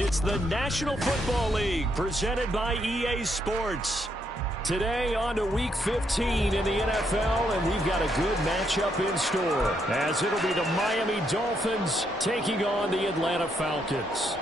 It's the National Football League presented by EA Sports. Today on to Week 15 in the NFL, and we've got a good matchup in store, as it'll be the Miami Dolphins taking on the Atlanta Falcons.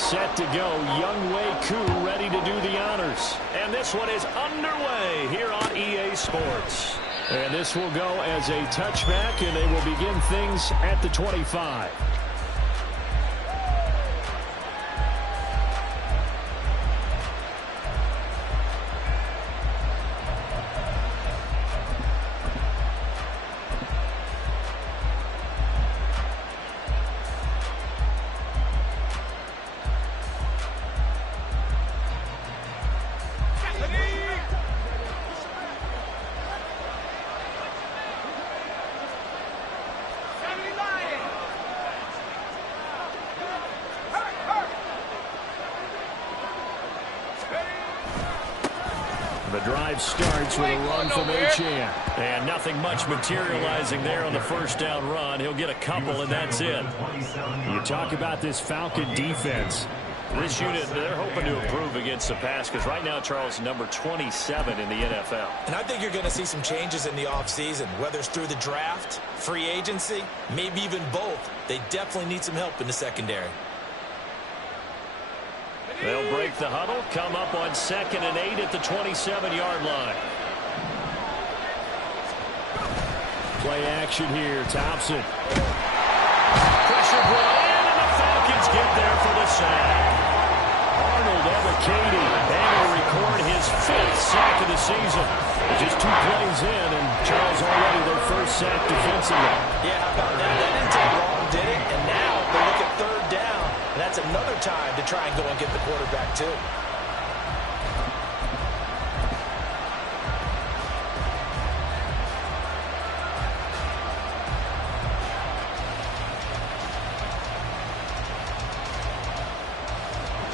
Set to go, Younghoe Koo ready to do the honors. And this one is underway here on EA Sports. And this will go as a touchback, and they will begin things at the 25. The drive starts with a run from Achane. And nothing much materializing there on the first down run. He'll get a couple, and that's it. You talk about this Falcon defense. This unit, they're hoping to improve against the pass because right now, Charles, number 27 in the NFL. And I think you're going to see some changes in the offseason, whether it's through the draft, free agency, maybe even both. They definitely need some help in the secondary. They'll break the huddle, come up on 2nd and 8 at the 27-yard line. Play action here, Thompson. Pressure brought in, and the Falcons get there for the sack. Arnold Ebiketie able to record his 5th sack of the season. Just 2 plays in, and Charles already their first sack defensively. Yeah, how about that? That didn't take long, did it? And now they look at 3rd down. And that's another time to try and go and get the quarterback, too.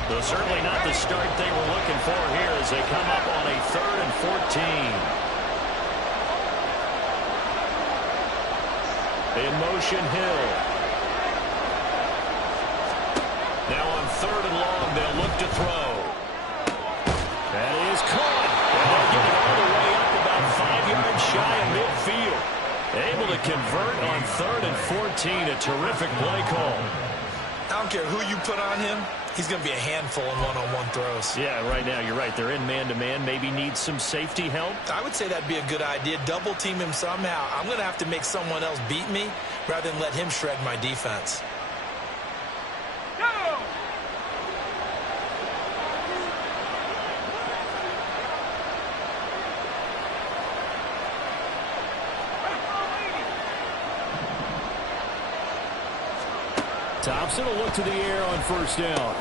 So certainly not the start they were looking for here as they come up on a 3rd and 14. In motion, Hill. Now on 3rd and long, they'll look to throw. That is caught. And they'll get it all the way up about 5 yards shy of midfield. Able to convert on 3rd and 14. A terrific play call. I don't care who you put on him. He's going to be a handful in one-on-one throws. Yeah, right now, you're right. They're in man-to-man. Maybe need some safety help. I would say that'd be a good idea. Double team him somehow. I'm going to have to make someone else beat me rather than let him shred my defense. Thompson will look to the air on 1st down.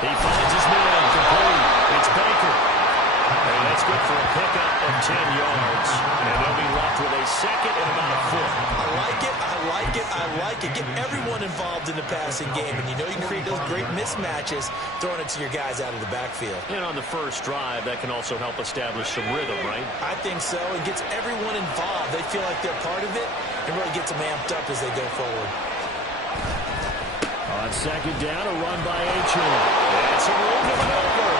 He finds his man complete. It's Baker. And that's good for a pickup of 10 yards. And they'll be left with a 2nd and about a 4th. I like it, I like it, I like it. Get everyone involved in the passing game. And you know you can create those great mismatches throwing it to your guys out of the backfield. And on the first drive, that can also help establish some rhythm, right? I think so. It gets everyone involved. They feel like they're part of it and really gets them amped up as they go forward. On 2nd down, a run by Achane. That's a room to maneuver.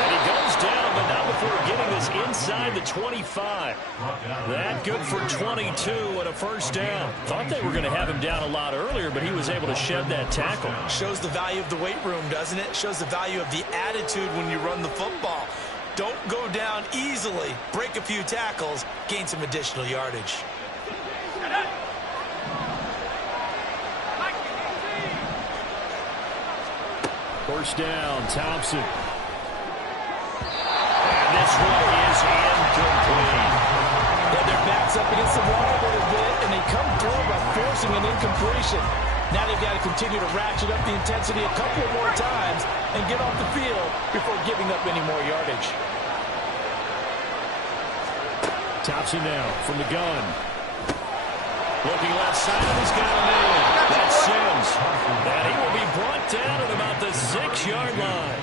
And he goes down, but not before getting this inside the 25. That good for 22 and a 1st down. Thought they were going to have him down a lot earlier, but he was able to shed that tackle. Shows the value of the weight room, doesn't it? Shows the value of the attitude when you run the football. Don't go down easily. Break a few tackles, gain some additional yardage. 1st down, Thompson. And this one is incomplete. Yeah, completion. Now they've got to continue to ratchet up the intensity a couple more times and get off the field before giving up any more yardage. Thompson now from the gun. Looking left side, and he's got a man. That's Sims. And he will be brought down at about the 6-yard line.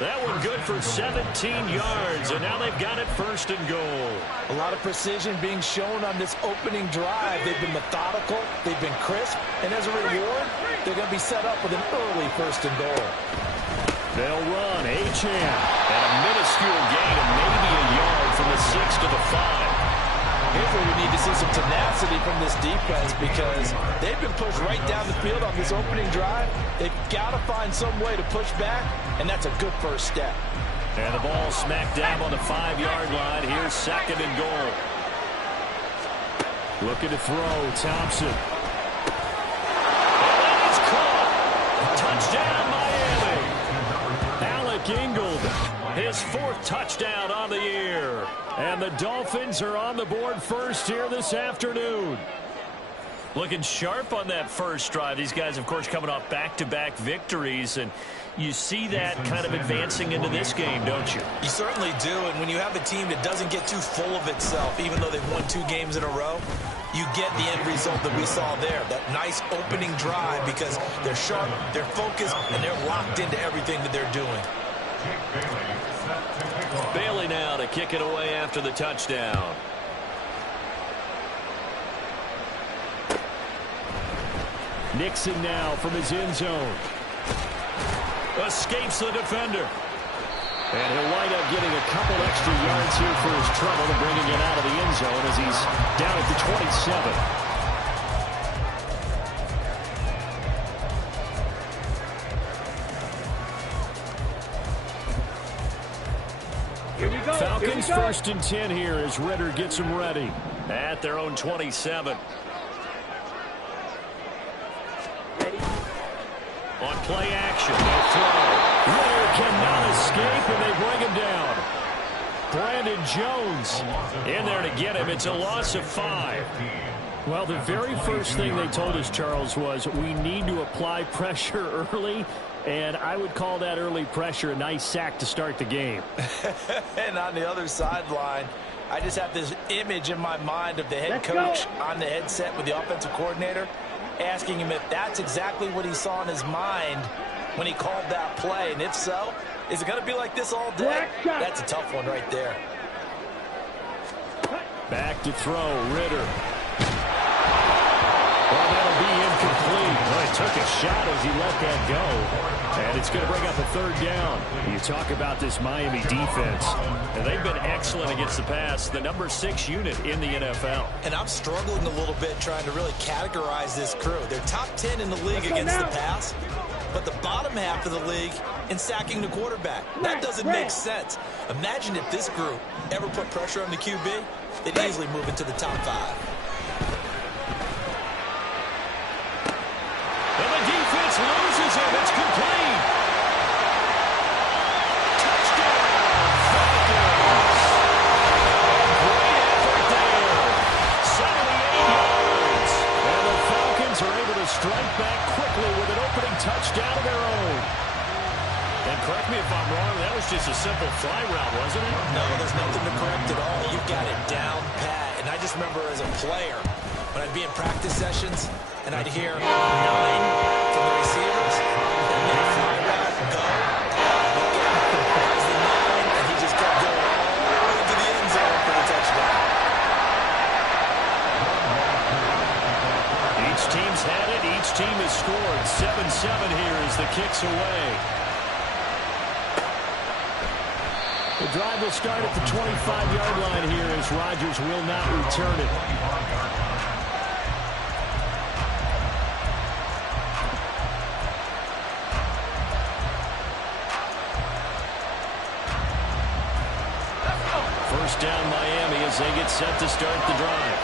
That one good for 17 yards, and now they've got it first and goal. A lot of precision being shown on this opening drive. They've been methodical, they've been crisp, and as a reward, they're going to be set up with an early first and goal. They'll run, Achane, and a minuscule gain of maybe a yard from the 6 to the 5. Here's where we need to see some tenacity from this defense because they've been pushed right down the field on this opening drive. They've got to find some way to push back, and that's a good first step. And the ball smack dab on the 5-yard line. Here's second and goal. Looking to throw, Thompson. And it's caught. Touchdown, Miami. Alec Ingold, his 4th touchdown on the year. And the Dolphins are on the board first here this afternoon. Looking sharp on that first drive. These guys, of course, coming off back-to-back victories, and you see that kind of advancing into this game, don't you? You certainly do, and when you have a team that doesn't get too full of itself, even though they've won 2 games in a row, you get the end result that we saw there, that nice opening drive because they're sharp, they're focused, and they're locked into everything that they're doing. Bailey now to kick it away after the touchdown. Nixon now from his end zone. Escapes the defender. And he'll wind up getting a couple extra yards here for his trouble and bringing it out of the end zone as he's down at the 27. Falcons first and 10 here as Ritter gets them ready at their own 27. On play action, they'll throw. Ritter cannot escape, and they bring him down. Brandon Jones in there to get him. It's a loss of 5. Well, the very first thing they told us, Charles, was we need to apply pressure early, and I would call that early pressure a nice sack to start the game. And on the other sideline, I just have this image in my mind of the head coach on the headset with the offensive coordinator, asking him if that's exactly what he saw in his mind when he called that play. And if so, is it going to be like this all day? That's a tough one right there. Back to throw, Ritter. Well, that'll be incomplete. Well, he took a shot as he let that go. And it's going to bring up a 3rd down. You talk about this Miami defense. And they've been excellent against the pass. The number 6 unit in the NFL. And I'm struggling a little bit trying to really categorize this crew. They're top 10 in the league against the pass, but the bottom half of the league in sacking the quarterback. That doesn't make sense. Imagine if this group ever put pressure on the QB, they'd easily move into the top 5. And the defense loses him. It's complete. Touchdown, Falcons. Great effort there. 78 yards. And the Falcons are able to strike back quickly with an opening touchdown of their own. And correct me if I'm wrong, that was just a simple fly route, wasn't it? No, there's nothing to correct at all. You got it down pat. And I just remember as a player, when I'd be in practice sessions, and I'd hear 9 from the receivers, and then fly route, go, look out, there's the 9, and he just kept going all the way to the end zone for the touchdown. Each team's had it. Each team has scored. 7-7 here as the kick's away. The drive will start at the 25-yard line here as Rodgers will not return it. First down Miami as they get set to start the drive.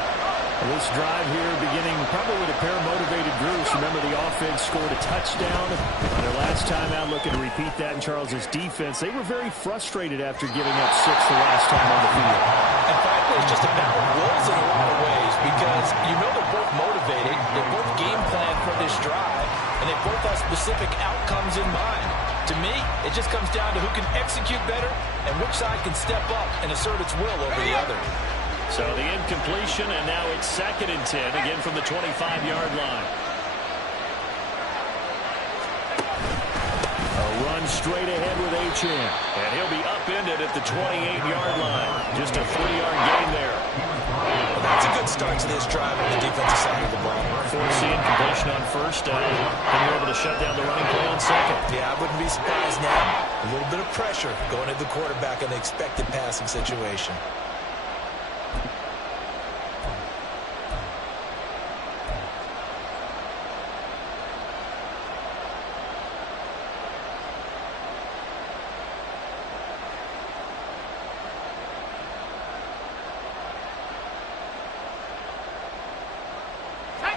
This drive here beginning probably with a pair of motivated groups. Remember, the offense scored a touchdown on their last time out. Looking to repeat that in Charles's defense. They were very frustrated after giving up 6 the last time on the field. And frankly, it's just a battle of wills in a lot of ways. because you know they're both motivated, they both game plan for this drive, and they both have specific outcomes in mind. To me, it just comes down to who can execute better and which side can step up and assert its will over the other. So the incompletion, and now it's 2nd and 10, again from the 25-yard line. A run straight ahead with Achane, and he'll be upended at the 28-yard line. Just a 3-yard gain there. Well, that's a good start to this drive on the defensive side of the ball. Force the incompletion on 1st down, and you're able to shut down the running play on 2nd. Yeah, I wouldn't be surprised now. A little bit of pressure going at the quarterback in the expected passing situation.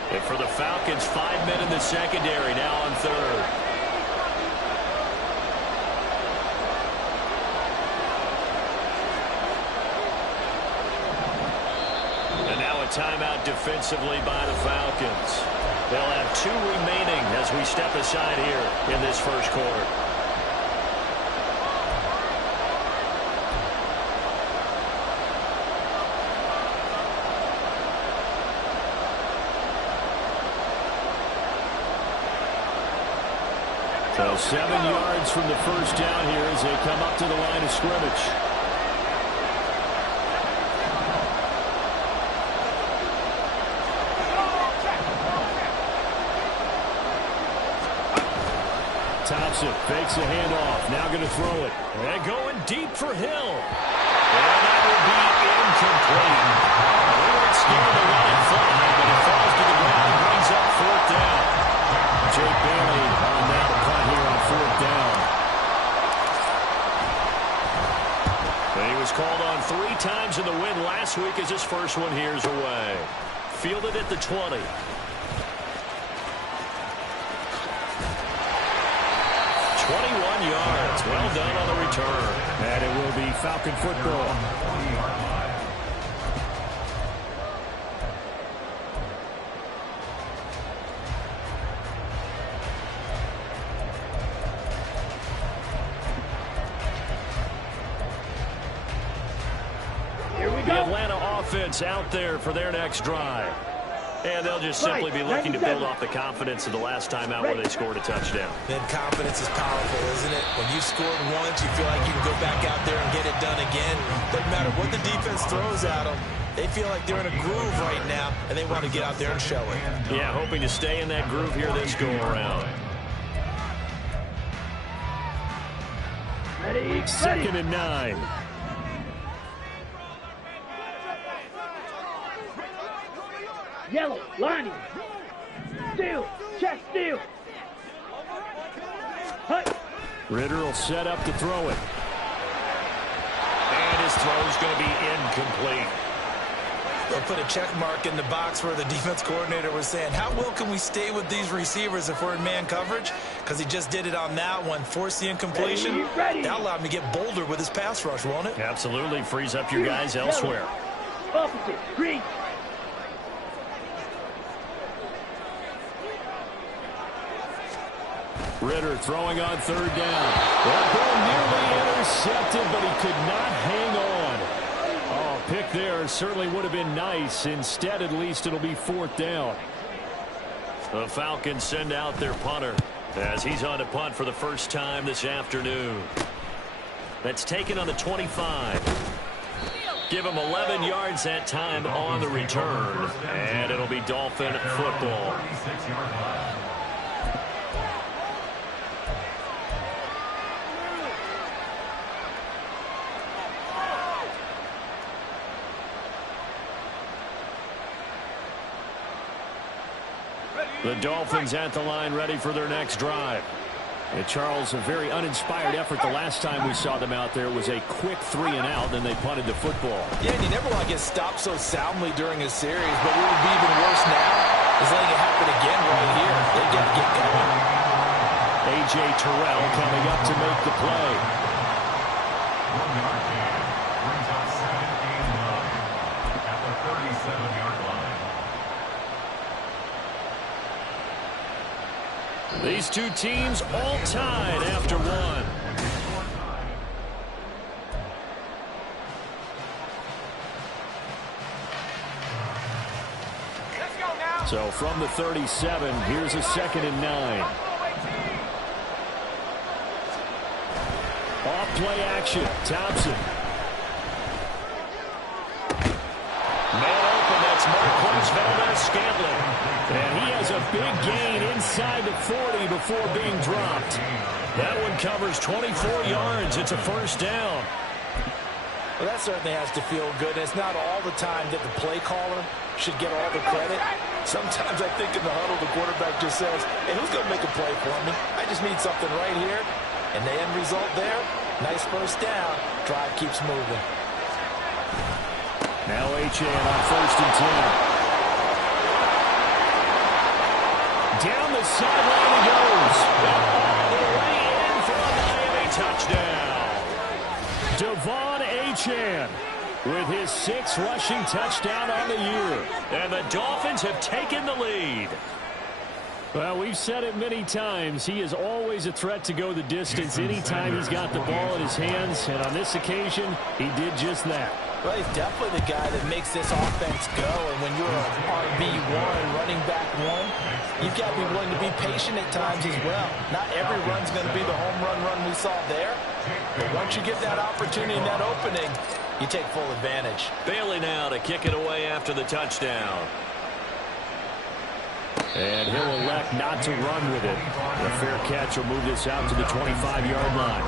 And for the Falcons, 5 men in the secondary, now on 3rd. And now a timeout defensively by the Falcons. They'll have 2 remaining as we step aside here in this 1st quarter. So 7 yards from the 1st down here as they come up to the line of scrimmage. Thompson fakes a handoff. Now going to throw it. And going deep for Hill. And that will be incomplete. They weren't scared to let it fly, but it falls to the ground and brings up 4th down. Jake Bailey on now to punt here on 4th down. And he was called on 3 times in the win last week as his first one here's away. Fielded at the 20. 21 yards. Well done on the return. And it will be Falcon football. The Atlanta offense out there for their next drive. And they'll just simply be looking to build off the confidence of the last time out where they scored a touchdown. Then confidence is powerful, isn't it? When you scored once, you feel like you can go back out there and get it done again. Doesn't matter what the defense throws at them. They feel like they're in a groove right now, and they want to get out there and show it. Yeah, hoping to stay in that groove here this go-around. 2nd and 9. Yellow, lining. Steal, check, steal. Ritter will set up to throw it. And his throw's going to be incomplete. They'll put a check mark in the box where the defense coordinator was saying, how well can we stay with these receivers if we're in man coverage? Because he just did it on that one, forced the incompletion. That allowed him to get bolder with his pass rush, won't it? Absolutely, frees up your guys elsewhere. Opposite, green. Ritter throwing on 3rd down. That ball nearly intercepted, but he could not hang on. Oh, pick there certainly would have been nice. Instead, at least, it'll be 4th down. The Falcons send out their punter as he's on to punt for the first time this afternoon. That's taken on the 25. Give him 11 yards that time on the return. And it'll be Dolphin football. The Dolphins at the line ready for their next drive. And Charles, a very uninspired effort the last time we saw them out there was a quick 3 and out, then they punted the football. Yeah, and you never want to get stopped so soundly during a series, but what would be even worse now is letting it happen again right here. They got to get going. A.J. Terrell coming up to make the play. 1 yard gain brings up 2nd and 9 at the 37-yard line. These two teams all tied after one. So from the 37, here's a 2nd and 9. Off play action. Thompson. Man open. That's Marquez Valdes-Scantling. And he has a big gain inside the 40 before being dropped. That one covers 24 yards. It's a 1st down. Well, that certainly has to feel good. It's not all the time that the play caller should get all the credit. Sometimes I think in the huddle, the quarterback just says, hey, who's going to make a play for me? I just need something right here. And the end result there, nice 1st down. Drive keeps moving. Now Achane on 1st and 10. Down the sideline he goes. All the way in for a Miami touchdown. Devon Achane with his 6th rushing touchdown on the year. And the Dolphins have taken the lead. Well, we've said it many times. He is always a threat to go the distance anytime he's got the ball in his hands. And on this occasion, he did just that. Well, he's definitely the guy that makes this offense go. And when you're an RB1, running back 1, you've got to be willing to be patient at times as well. Not every run's going to be the home run we saw there. But once you get that opportunity and that opening, you take full advantage. Bailey now to kick it away after the touchdown. And he'll elect not to run with it. A fair catch will move this out to the 25-yard line.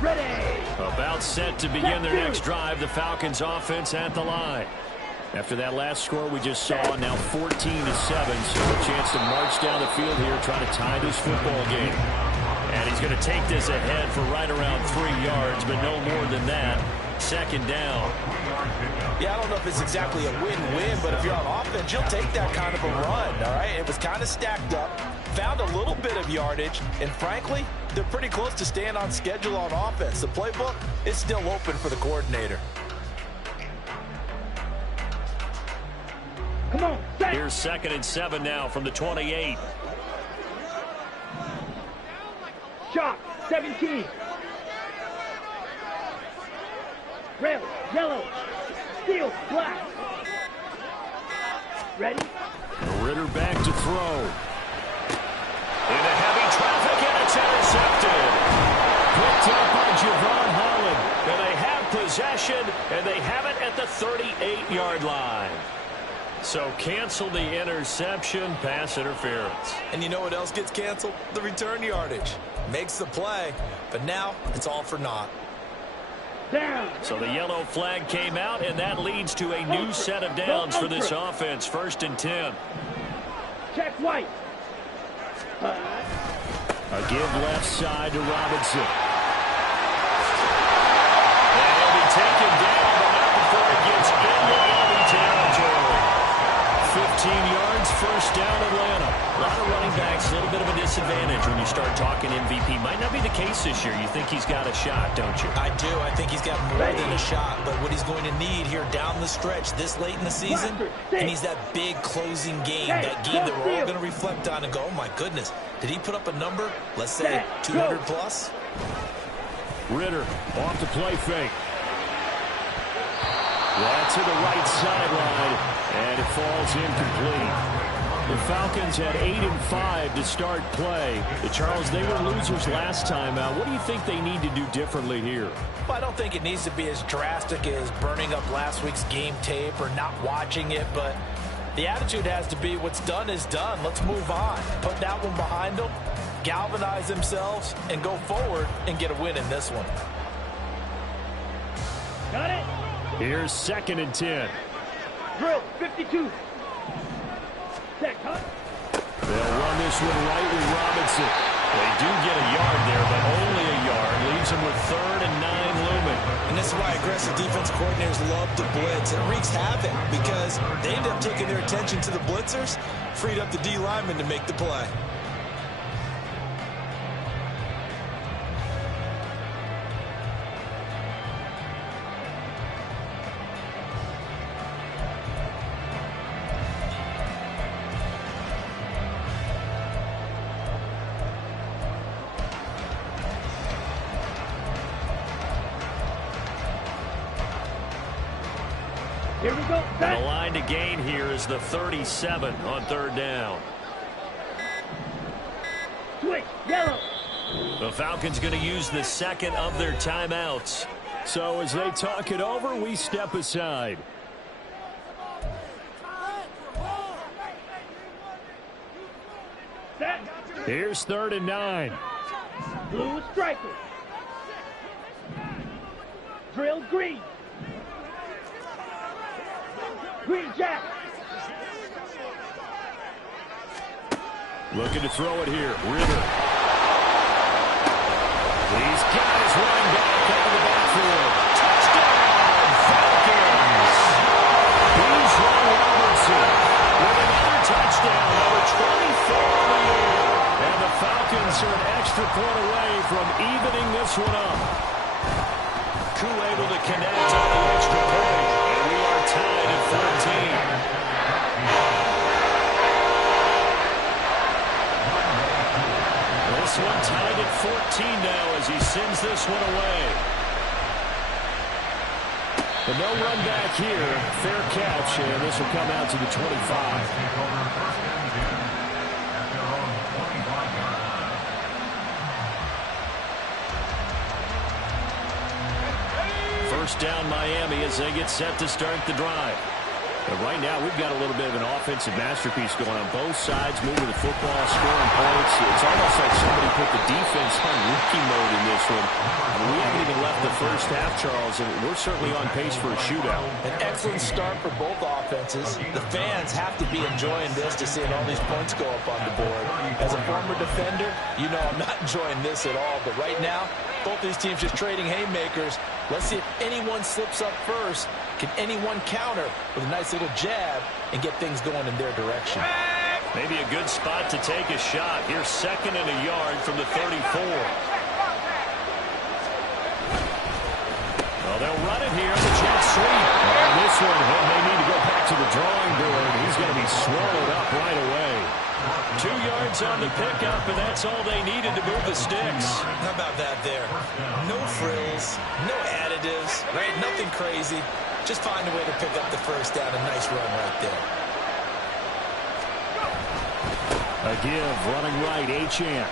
Ready. About set to begin their next drive. The Falcons offense at the line. After that last score we just saw, now 14-7, so a chance to march down the field here, try to tie this football game. And he's going to take this ahead for right around 3 yards, but no more than that. 2nd down. Yeah, I don't know if it's exactly a win-win, but if you're on offense, you'll take that kind of a run, all right? It was kind of stacked up, found a little bit of yardage, and frankly, they're pretty close to staying on schedule on offense. The playbook is still open for the coordinator. Come on, set. Here's 2nd and 7 now from the 28. Shot, 17. Red, yellow, steel, black. Ready? Ritter back to throw. Into heavy traffic, and it's intercepted. Picked up by Javon Holland. And they have possession, and they have it at the 38-yard line. So cancel the interception, pass interference. And you know what else gets canceled? The return yardage. Makes the play, but now it's all for naught. Down. So the yellow flag came out, and that leads to a new set of downs for this offense. 1st and 10. Check white. A give left side to Robinson. And he'll be taken down, but not before he gets into enemy territory. 15 yards, 1st down, Atlanta. A lot of running backs, a little bit of a disadvantage when you start talking MVP. Might not be the case this year. You think he's got a shot, don't you? I do. I think he's got more than a shot, but what he's going to need here down the stretch this late in the season, he needs that big closing game, that game that we're all going to reflect on and go, oh my goodness, did he put up a number, let's say 200 plus? Ritter off the play fake. That's to the right sideline, and it falls incomplete. The Falcons had 8-5 to start play. Charles, they were losers last time. What do you think they need to do differently here? Well, I don't think it needs to be as drastic as burning up last week's game tape or not watching it, but the attitude has to be what's done is done. Let's move on. Put that one behind them, galvanize themselves, and go forward and get a win in this one. Got it? Here's 2nd and 10. Drill, 52. Set, cut. They'll run this one right with Robinson. They do get a yard there, but only a yard. Leaves them with 3rd and 9 looming. And this is why aggressive defense coordinators love to blitz. It wreaks havoc because they end up taking their attention to the blitzers, freed up the D lineman to make the play. Here we go. And the line to gain here is the 37 on third down. Switch. Yellow. The Falcons going to use the second of their timeouts. So as they talk it over, we step aside. Set. Here's 3rd and 9. Blue striker. Drill green. Green jack. Looking to throw it here. Ritter. He's got his running back out of the backfield. Touchdown, Falcons. He's Ron Robertson with another touchdown, number 24 on the year. And the Falcons are an extra point away from evening this one up. Koo able to connect on the extra point, and we are tied at 14. This one tied at 14 now as he sends this one away. But no run back here. Fair catch, and this will come out to the 25. First down Miami as they get set to start the drive. But right now, we've got a little bit of an offensive masterpiece going on both sides, moving the football, scoring points. It's almost like somebody put the defense on rookie mode in this one. I mean, we haven't even left the first half, Charles, and we're certainly on pace for a shootout. An excellent start for both offenses. The fans have to be enjoying this to seeing all these points go up on the board. As a former defender, you know I'm not enjoying this at all. But right now, both these teams just trading haymakers. Let's see if anyone slips up first. Can anyone counter with a nice little jab and get things going in their direction? Maybe a good spot to take a shot. Here's 2nd and a yard from the 34. Well, they'll run it here. The jet sweep. On this one, they may need to go back to the drawing board. He's going to be swallowed up right away. 2 yards on the pickup, and that's all they needed to move the sticks. How about that there? No frills, no additives, right? Nothing crazy. Just find a way to pick up the first down. A nice run right there. A give, running right, Achane.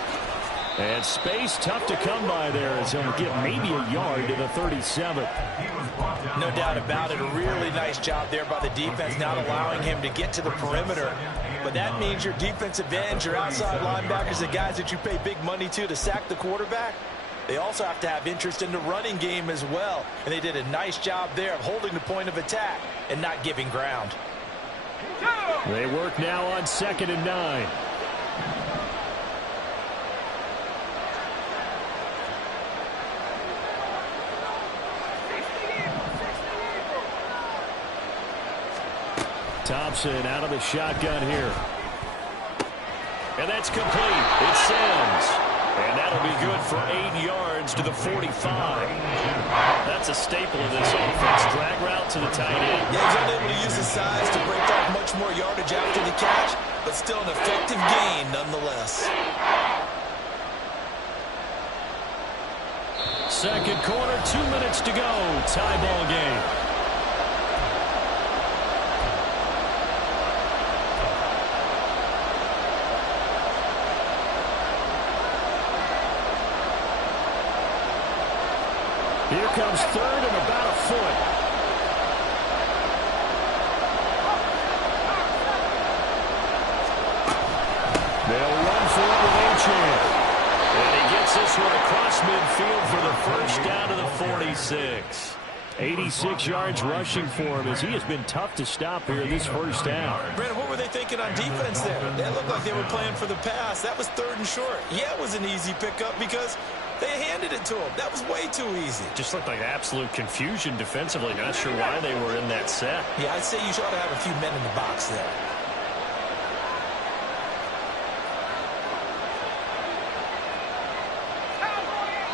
And space tough to come by there as he'll get maybe a yard to the 37. No doubt about it. A really nice job there by the defense, not allowing him to get to the perimeter. But that means your defensive ends, your outside linebackers, the guys that you pay big money to sack the quarterback, they also have to have interest in the running game as well. And they did a nice job there of holding the point of attack and not giving ground. They work now on 2nd and 9. Thompson out of the shotgun here. And that's complete. It sends. And that'll be good for 8 yards to the 45. That's a staple of this offense. Drag route to the tight end. Yeah, he's unable to use his size to break off much more yardage after the catch, but still an effective gain nonetheless. Second quarter, 2 minutes to go. Tie ball game. Here comes 3rd and about a foot. They'll run for it with Achane. And he gets this one across midfield for the first down to the 46. 86 yards rushing for him as he has been tough to stop here this first down. Brandon, what were they thinking on defense there? That looked like they were playing for the pass. That was 3rd and short. Yeah, it was an easy pickup because they handed it to him. That was way too easy. Just looked like absolute confusion defensively. Not sure why they were in that set. Yeah, I'd say you ought to have a few men in the box there.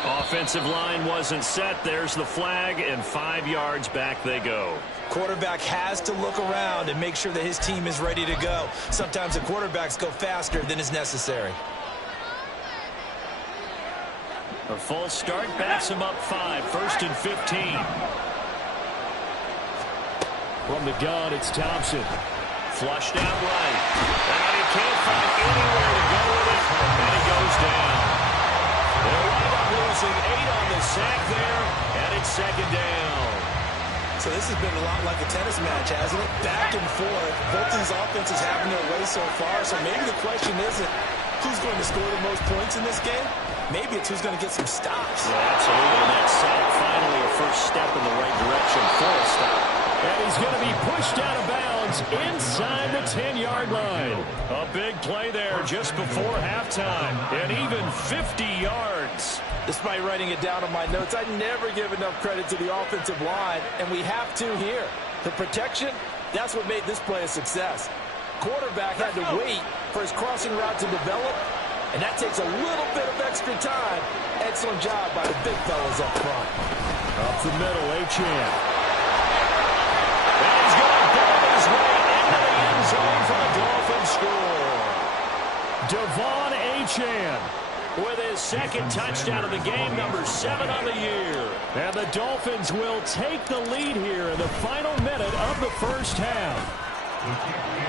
Offensive line wasn't set. There's the flag, and 5 yards back they go. Quarterback has to look around and make sure that his team is ready to go. Sometimes the quarterbacks go faster than is necessary. A false start backs him up 5. 1st and 15. From the gun, it's Thompson. Flushed out right. And he can't find anywhere to go with it. And he goes down. They'll wind up losing 8 on the sack there. And it's second down. So this has been a lot like a tennis match, hasn't it? Back and forth. Both these offenses having their way so far. So maybe the question isn't who's going to score the most points in this game. Maybe it's who's going to get some stops. Yeah, absolutely. And that sack finally a first step in the right direction for a stop. And he's going to be pushed out of bounds inside the 10-yard line. A big play there just before halftime. And even 50 yards. Despite writing it down on my notes, I never give enough credit to the offensive line, and we have to here. The protection, that's what made this play a success. Quarterback had to wait for his crossing route to develop, and that takes a little bit of extra time. Excellent job by the big fellas up front. Up the middle, Achane. And he's going to bomb his way into the end zone for the Dolphins score. Devon Achane with his second touchdown of the game, number 7 on the year. And the Dolphins will take the lead here in the final minute of the first half.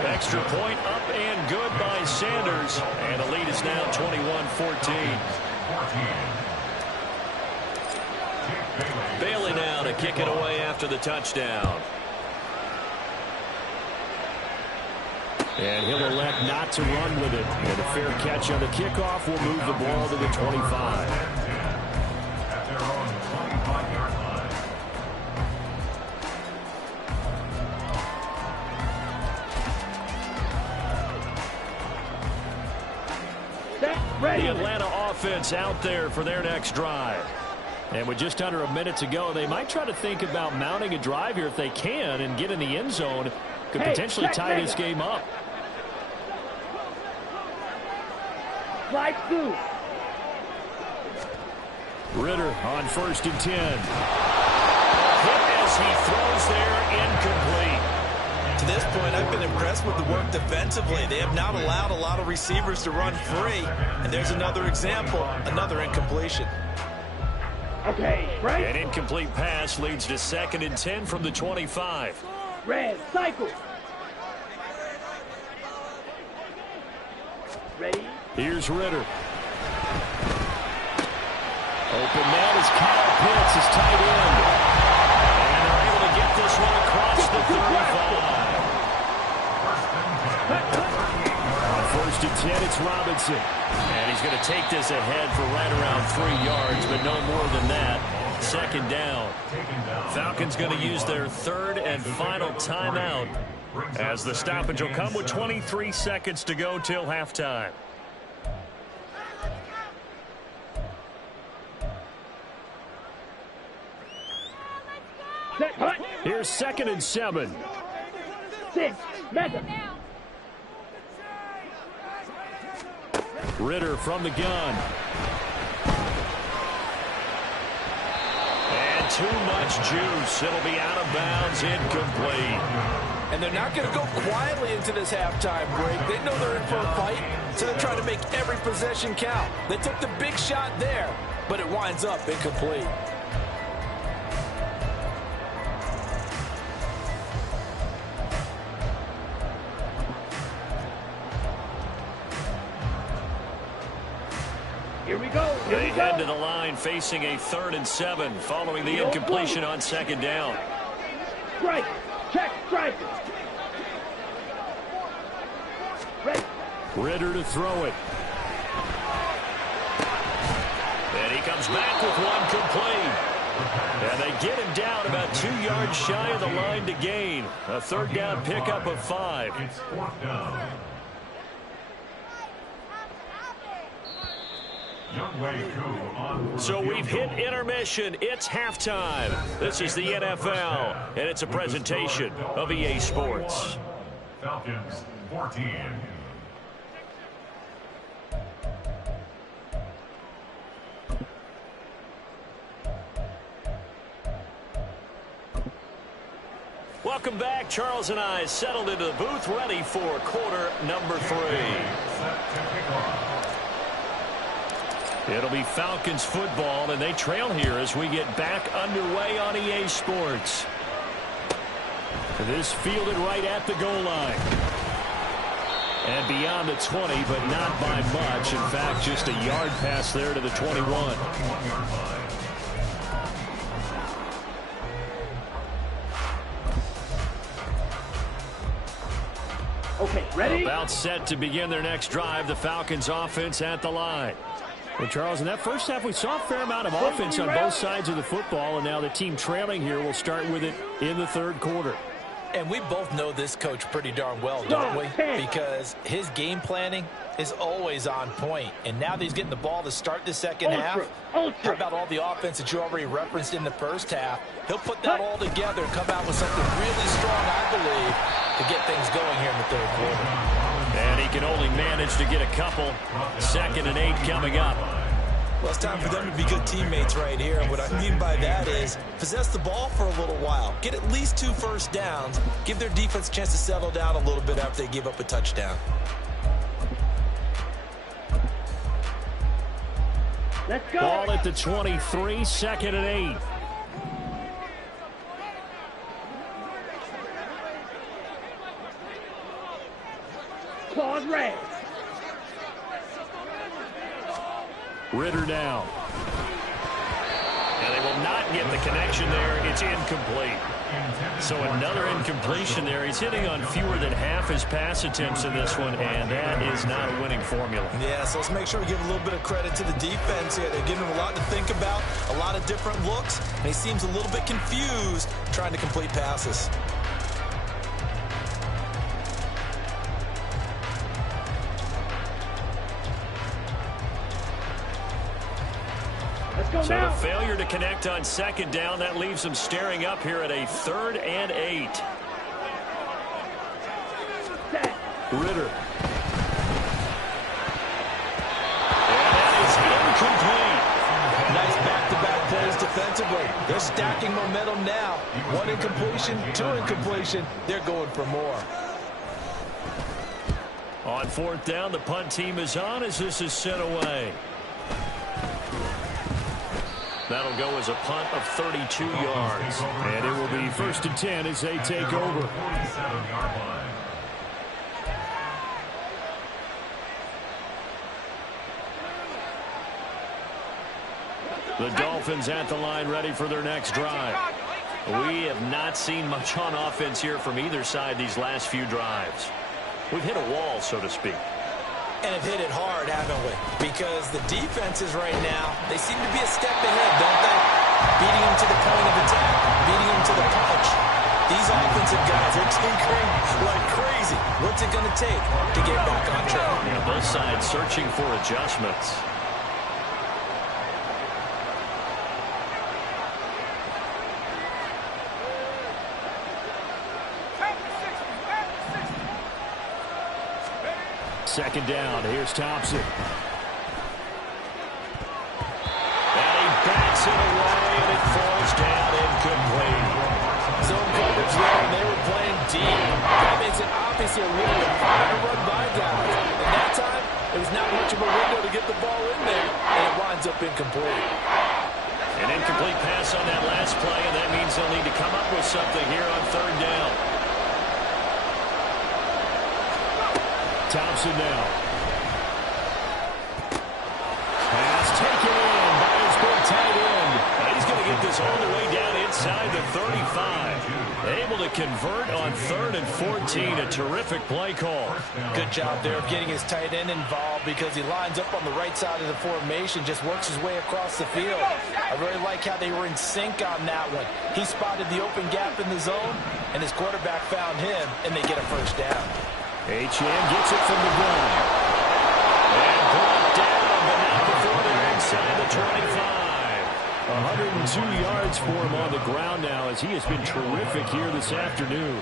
Extra point up and good by Sanders. And the lead is now 21-14. Bailey now to kick it away after the touchdown. And he'll elect not to run with it. And a fair catch on the kickoff will move the ball to the 25. At their own 25-yard line. Set, ready. The Atlanta offense out there for their next drive. And with just under a minute to go, they might try to think about mounting a drive here if they can and get in the end zone. Could potentially tie this game up. Slide through. Ritter on 1st and 10. Hit as he throws there, incomplete. To this point, I've been impressed with the work defensively. They have not allowed a lot of receivers to run free. And there's another example, another incompletion. Okay, right. An incomplete pass leads to 2nd and 10 from the 25. Red, cycle. Ready. Here's Ritter. Open man is Kyle Pitts, his tight end. And they're able to get this one across the 35. On 1st and 10, it's Robinson. And he's going to take this ahead for right around 3 yards, but no more than that. 2nd down. Falcons going to use their 3rd and final timeout, as the stoppage will come with 23 seconds to go till halftime. Here's 2nd and 7. 6, mega. Ritter from the gun. And too much juice. It'll be out of bounds, incomplete. And they're not going to go quietly into this halftime break. They know they're in for a fight, so they're trying to make every possession count. They took the big shot there, but it winds up incomplete. Here we go. Here They we head go. to the line facing a 3rd and 7 following the incompletion on 2nd down. Strike. Check. Strike. Ready. Ritter to throw it. And he comes back with one complete. And they get him down about 2 yards shy of the line to gain. A 3rd down pickup of 5. It's 4th down. So we've hit intermission. It's halftime. This is the NFL, and it's a presentation of EA Sports. Falcons 14. Welcome back. Charles and I settled into the booth, ready for quarter number 3. It'll be Falcons football, and they trail here as we get back underway on EA Sports. This fielded right at the goal line. And beyond the 20, but not by much. In fact, just a yard pass there to the 21. Okay, ready? About set to begin their next drive. The Falcons offense at the line. Well, Charles, in that first half, we saw a fair amount of offense on both sides of the football, and now the team trailing here will start with it in the third quarter. And we both know this coach pretty darn well, don't we? Because his game planning is always on point. And now that he's getting the ball to start the second half, how about all the offense that you already referenced in the first half? He'll put that all together and come out with something really strong, I believe, to get things going here in the third quarter. And he can only manage to get a couple. 2nd and 8 coming up. Well, it's time for them to be good teammates right here. And what I mean by that is possess the ball for a little while. Get at least 2 first downs. Give their defense a chance to settle down a little bit after they give up a touchdown. Let's go. Ball at the 23, 2nd and 8. Claws red. Ritter down. And they will not get the connection there. It's incomplete. So another incompletion there. He's hitting on fewer than half his pass attempts in this one, and that is not a winning formula. Yeah, so let's make sure we give a little bit of credit to the defense here. They're giving him a lot to think about, a lot of different looks, and he seems a little bit confused trying to complete passes. Let's go So now. the failure to connect on 2nd down, that leaves them staring up here at a 3rd and 8. Set. Ritter. And that is incomplete. Nice back-to-back plays defensively. They're stacking momentum now. 1 incompletion, 2 incompletion. They're going for more. On 4th down, the punt team is on as this is sent away. That'll go as a punt of 32 yards. And it will be 1st and 10 as they take over. The Dolphins at the line ready for their next drive. We have not seen much on offense here from either side these last few drives. We've hit a wall, so to speak. And have hit it hard, haven't we? Because the defenses right now, they seem to be a step ahead, don't they? Beating them to the point of attack, beating them to the punch. These offensive guys are tinkering like crazy. What's it going to take to get back on track? Yeah, both sides searching for adjustments. Second down. Here's Thompson. And he bats it away, and it falls down incomplete. Zone coverage there, and they were playing deep. That makes it obviously a window to try to run by guys. And that time, it was not much of a window to get the ball in there, and it winds up incomplete. An incomplete pass on that last play, and that means they'll need to come up with something here on 3rd down. Thompson now. Pass taken in by his big tight end. And he's going to get this all the way down inside the 35. Able to convert on 3rd and 14. A terrific play call. Good job there of getting his tight end involved because he lines up on the right side of the formation, just works his way across the field. I really like how they were in sync on that one. He spotted the open gap in the zone, and his quarterback found him, and they get a first down. H.M. gets it from the ground. And brought down, but not before they're inside the 25. 102 yards for him on the ground now as he has been terrific here this afternoon.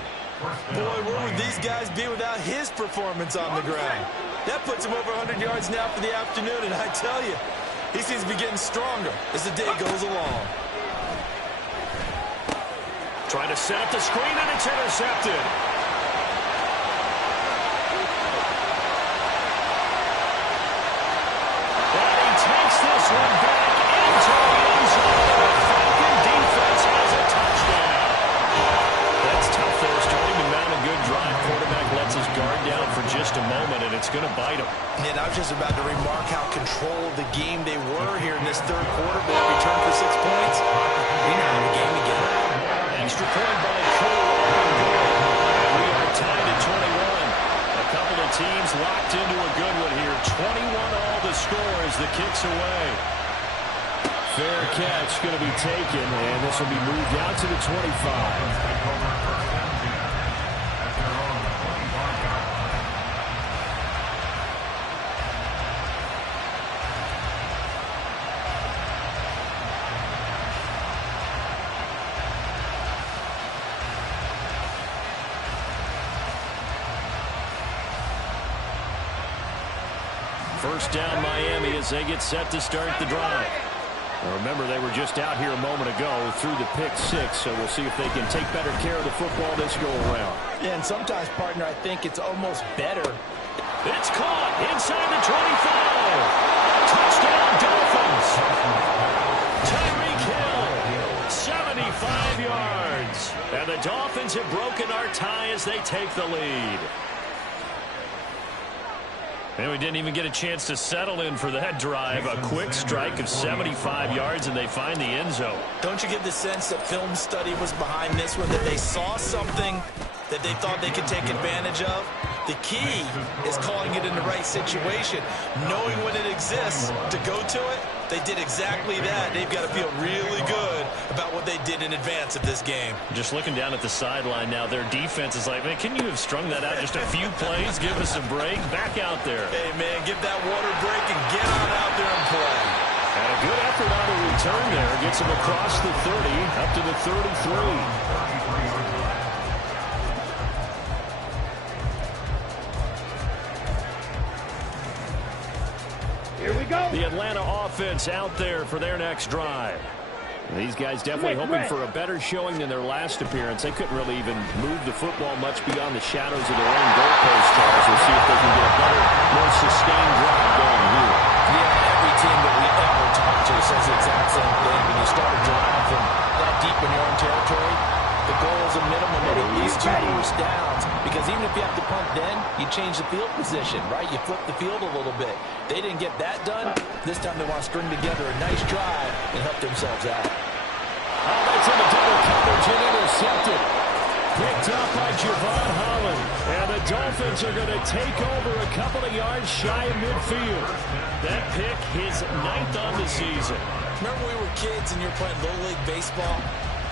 Boy, where would these guys be without his performance on the ground? That puts him over 100 yards now for the afternoon, and I tell you, he seems to be getting stronger as the day goes along. Trying to set up the screen, and it's intercepted. Takes this one back into the end zone. The Falcon defense has a touchdown. That's tough there, going to bite them. And I was just about to remark how controlled the game they were here in this third quarter, but in return for 6 points, we now have a game again. Extra point by Cole. And we are tied at 21. A couple of teams locked into a good one here. 21 all the score as the kick's away. Fair catch going to be taken, and this will be moved out to the 25. First down Miami as they get set to start the drive. Now remember, they were just out here a moment ago through the pick 6, so we'll see if they can take better care of the football this go around. Yeah, and sometimes, partner, I think it's almost better. It's caught inside the 25. Touchdown Dolphins. Tyreek Hill, 75 yards. And the Dolphins have broken our tie as they take the lead. And we didn't even get a chance to settle in for that drive. A quick strike of 75 yards, and they find the end zone. Don't you get the sense that film study was behind this one, that they saw something that they thought they could take advantage of? The key is calling it in the right situation, knowing when it exists to go to it. They did exactly that. They've got to feel really good about what they did in advance of this game. Just looking down at the sideline now, their defense is like, man, can you have strung that out just a few plays? Give us a break. Back out there. Hey, man, give that water break and get on out there and play. And a good effort on the return there. Gets him across the 30, up to the 33. Here we go. The Atlanta offense out there for their next drive. These guys definitely hoping for a better showing than their last appearance. They couldn't really even move the football much beyond the shadows of their own goalpost, Charles. We'll see if they can get a better, more sustained drive going here. Yeah, every team that we ever talk to says the exact same thing. When you start a drive from that deep in your own territory, the goal is a minimum of at least 2 first downs. Because even if you have to punt then, you change the field position, right? You flip the field a little bit. They didn't get that done. This time they want to string together a nice drive and help themselves out. Oh, that's in the double coverage and intercepted. Picked up by Javon Holland. And the Dolphins are going to take over a couple of yards shy of midfield. That pick his 9th on the season. Remember we were kids and you were playing Little League Baseball?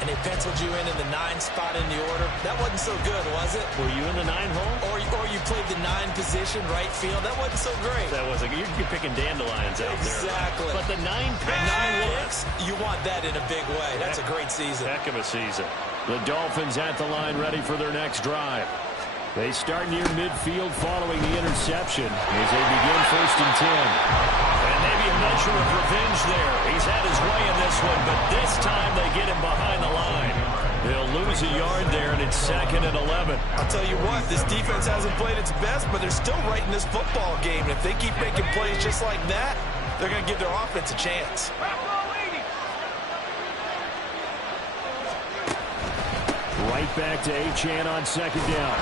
And they penciled you in the 9 spot in the order. That wasn't so good, was it? Were you in the 9 hole? Or you played the 9 position, right field. That wasn't so great. That wasn't. You're picking dandelions out there. Exactly. But the 9 picks, you want that in a big way. That's a great season. Heck of a season. The Dolphins at the line ready for their next drive. They start near midfield following the interception as they begin 1st and 10. And maybe a measure of revenge there. He's had his way in this one, but this time they get him behind the line. They'll lose a yard there, and it's 2nd and 11. I'll tell you what, this defense hasn't played its best, but they're still right in this football game. And if they keep making plays just like that, they're going to give their offense a chance. Right back to Achane on 2nd down.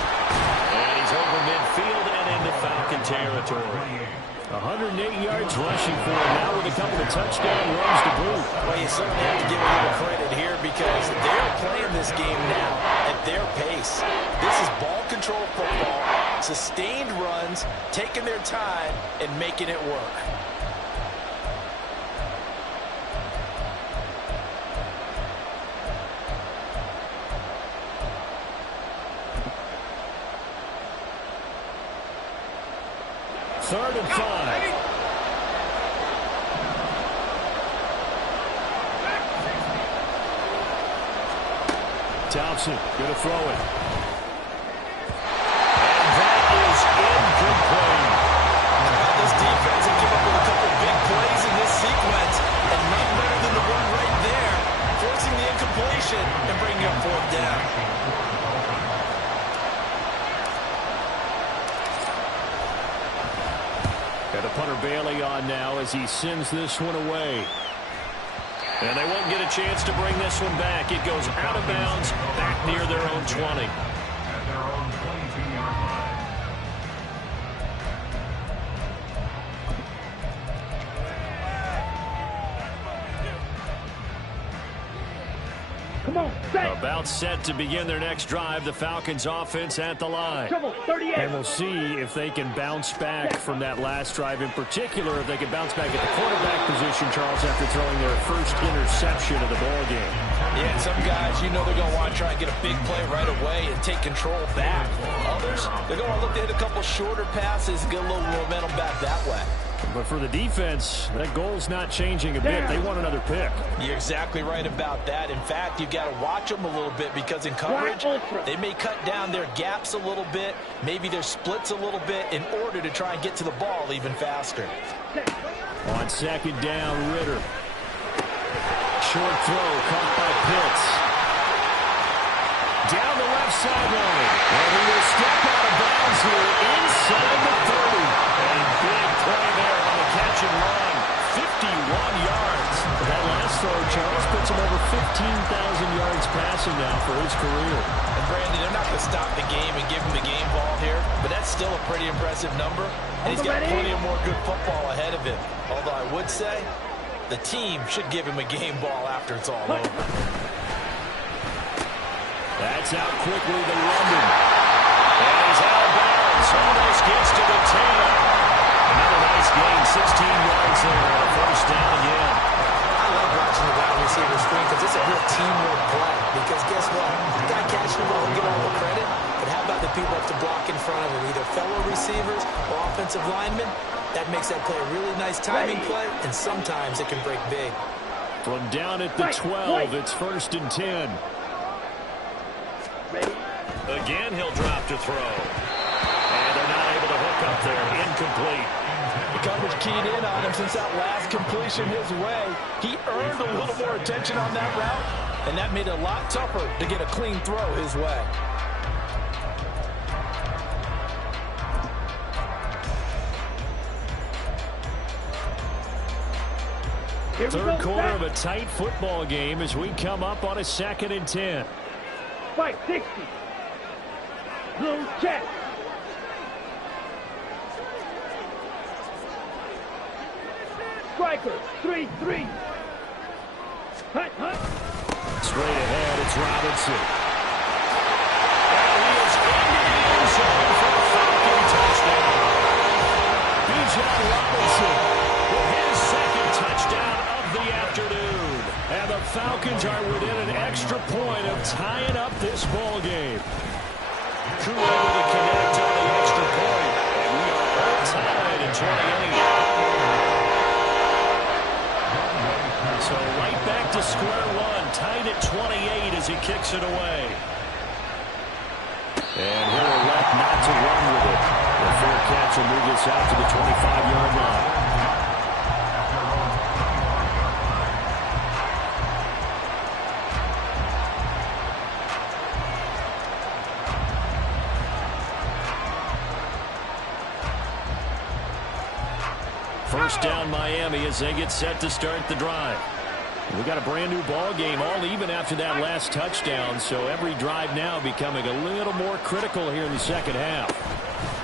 And he's over midfield and into Falcon territory. 108 yards rushing for him now with a couple of touchdown runs to boot. Well, you certainly have to give a little credit here because they're playing this game now at their pace. This is ball control football, sustained runs, taking their time, and making it work. Third and 5. Thompson going to throw it. And that is incomplete. This defense will give up with a couple big plays in this sequence, and none better than the one right there, forcing the incompletion and bringing up 4th down. Got the punter Bailey on now as he sends this one away. And they won't get a chance to bring this one back. It goes out of bounds back near their own 20. At their own 22-yard line. Come on, set. About set to begin their next drive. The Falcons offense at the line. Trouble, 38. And we'll see if they can bounce back from that last drive. In particular, if they can bounce back at the quarterback position, Charles, after throwing their first interception of the ball game. Yeah, some guys, you know they're going to want to try and get a big play right away and take control back. Others, they're going to look to hit a couple shorter passes, get a little momentum back that way. But for the defense, that goal's not changing a bit. They want another pick. You're exactly right about that. In fact, you've got to watch them a little bit because in coverage, they may cut down their gaps a little bit, maybe their splits a little bit in order to try and get to the ball even faster. On second down, Ritter. Short throw caught by Pitts. Down the left sideline. And he will step out of bounds here inside the 30. And big play there on the catch and run. 51 yards. That last throw, Charles, puts him over 15,000 yards passing now for his career. And Brandon, they're not going to stop the game and give him the game ball here, but that's still a pretty impressive number. And he's got plenty of more good football ahead of him. Although I would say the team should give him a game ball after it's all over. That's out quickly to London. And he's out of bounds. Almost gets to the 10. Another nice gain, 16 yards there on a first down again. I love watching the wide receiver screen because it's a real teamwork play. Because guess what? The guy catching the ball will get all the credit. But how about the people up to block in front of him? Either fellow receivers or offensive linemen. That makes that play a really nice timing play. And sometimes it can break big. From down at the 12, it's first and 10. Again, he'll drop to throw. And they're not able to hook up there. Incomplete. The coverage keyed in on him since that last completion his way. He earned a little more attention on that route, and that made it a lot tougher to get a clean throw his way. Third quarter of a tight football game as we come up on a second and 10. Fight 60. Blue check. Striker, 3-3. Hunt, hunt. Straight ahead, it's Robinson. And he is into the end zone for a Falcon touchdown. Bijan Robinson with his second touchdown of the afternoon. And the Falcons are within an extra point of tying up this ball game. Crew able to connect on the extra point. And we are all tied at 28. So right back to square one, tied at 28 as he kicks it away. And he'll elect not to run with it. The fair catch will move this out to the 25-yard line. First down Miami as they get set to start the drive. We got a brand new ball game, all even after that last touchdown, so every drive now becoming a little more critical here in the second half.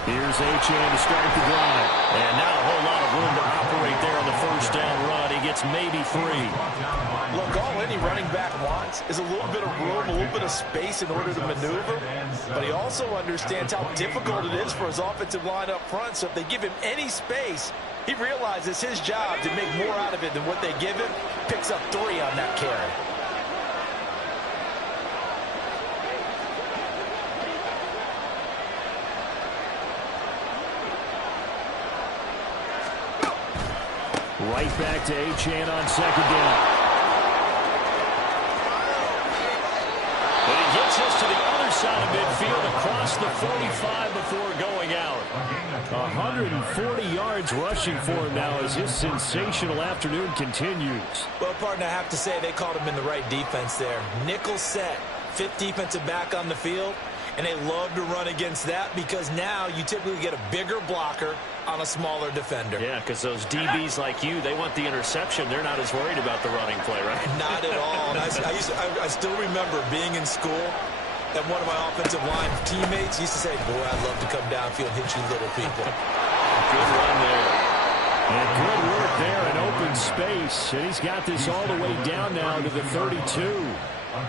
Here's Achane to start the drive. And not a whole lot of room to operate there on the first down run. He gets maybe 3. Look, all any running back wants is a little bit of room, a little bit of space in order to maneuver. But he also understands how difficult it is for his offensive line up front. So if they give him any space, he realizes his job to make more out of it than what they give him. Picks up 3 on that carry. Right back to Achane on second down. And he gets us to the other side of midfield across the 45 before going out. 140 yards rushing for him now as his sensational afternoon continues. Well, partner, I have to say they called him in the right defense there. Nickel set, 5th defensive back on the field, and they love to run against that because now you typically get a bigger blocker on a smaller defender. Yeah, because those DBs like you, they want the interception. They're not as worried about the running play, right? Not at all. And I still remember being in school, and one of my offensive line teammates used to say, boy, I'd love to come downfield and hit you little people. Good run there. And good work there in open space. And he's got this all the way down now to the 32.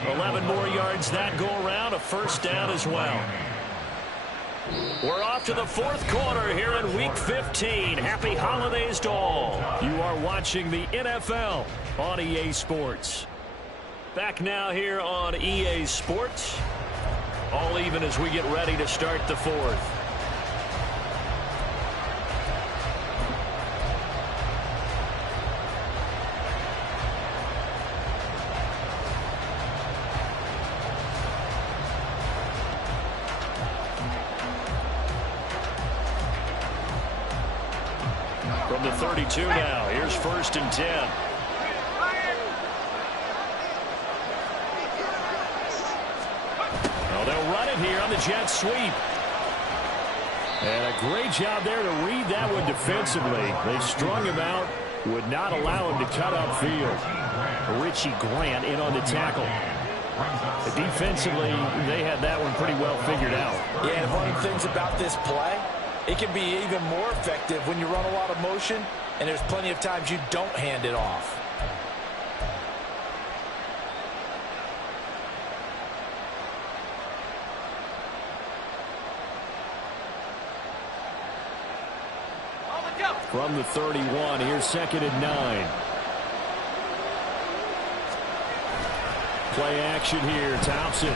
11 more yards that go around, a first down as well. We're off to the fourth quarter here in Week 15. Happy holidays to all. You are watching the NFL on EA Sports. Back now here on EA Sports. All even as we get ready to start the fourth. From the 32 now, here's 1st and 10. Well, they'll run it here on the jet sweep. And a great job there to read that one defensively. They strung him out, would not allow him to cut upfield. Richie Grant in on the tackle. Defensively, they had that one pretty well figured out. Yeah, and one of the things about this play, it can be even more effective when you run a lot of motion, and there's plenty of times you don't hand it off. From the 31, here's 2nd and 9. Play action here, Thompson.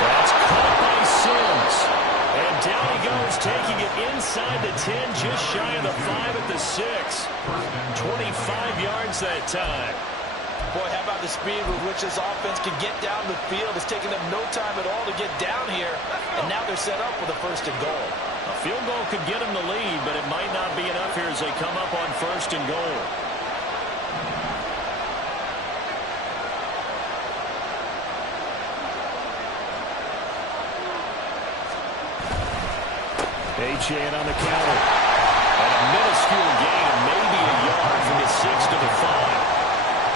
That's caught by Sims. And down he goes, taking it inside the 10, just shy of the 5 at the 6. 25 yards that time. Boy, how about the speed with which this offense can get down the field? It's taken them no time at all to get down here. And now they're set up with a 1st and goal. A field goal could get them the lead, but it might not be enough here as they come up on 1st and goal. Achane on the counter. And a minuscule gain of maybe a yard from the 6 to the 5.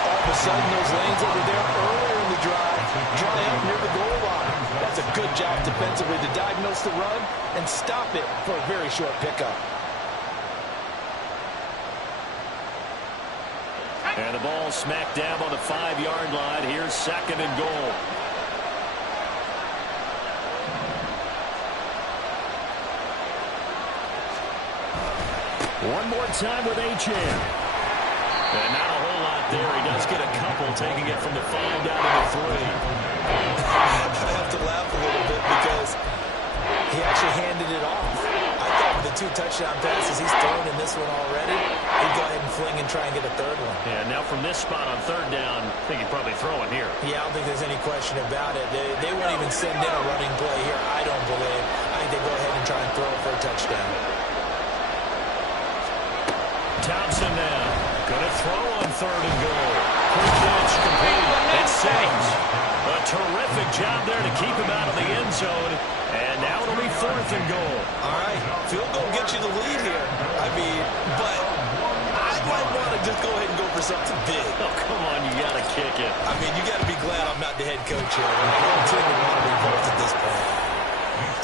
All of a sudden, those lanes over there earlier in the drive dry up near the goal line. That's a good job defensively to diagnose the run and stop it for a very short pickup. And the ball smack dab on the 5-yard line. Here's 2nd and goal. One more time with Achane. And not a whole lot there. He does get a couple, taking it from the 5 down to the 3. I have to laugh a little bit because he actually handed it off. I thought with the 2 touchdown passes he's thrown in this one already, he'd go ahead and fling and try and get a 3rd one. Yeah, now from this spot on 3rd down, I think he'd probably throw it here. Yeah, I don't think there's any question about it. They won't even send in a running play here, I don't believe. I think they go ahead and try and throw it for a touchdown. Thompson now. Going to throw on 3rd and goal. Quick catch complete. It saves. A terrific job there to keep him out of the end zone. And now it'll be 4th and goal. All right. Field goal gets you the lead here. I mean, but I might want to just go ahead and go for something big. Oh, come on. You got to kick it. I mean, you got to be glad I'm not the head coach here. My whole team would want to be involved at this point.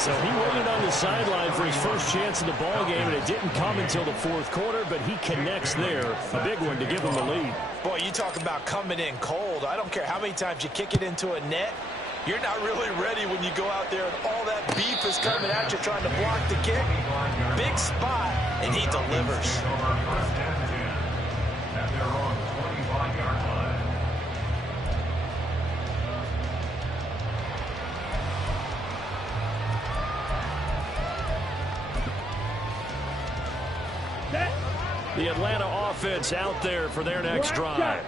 So he waited on the sideline for his first chance in the ball game, and it didn't come until the 4th quarter, but he connects there. A big one to give him the lead. Boy, you talk about coming in cold. I don't care how many times you kick it into a net. You're not really ready when you go out there and all that beef is coming at you trying to block the kick. Big spot, and he delivers. At their own 25-yard line. The Atlanta offense out there for their next drive.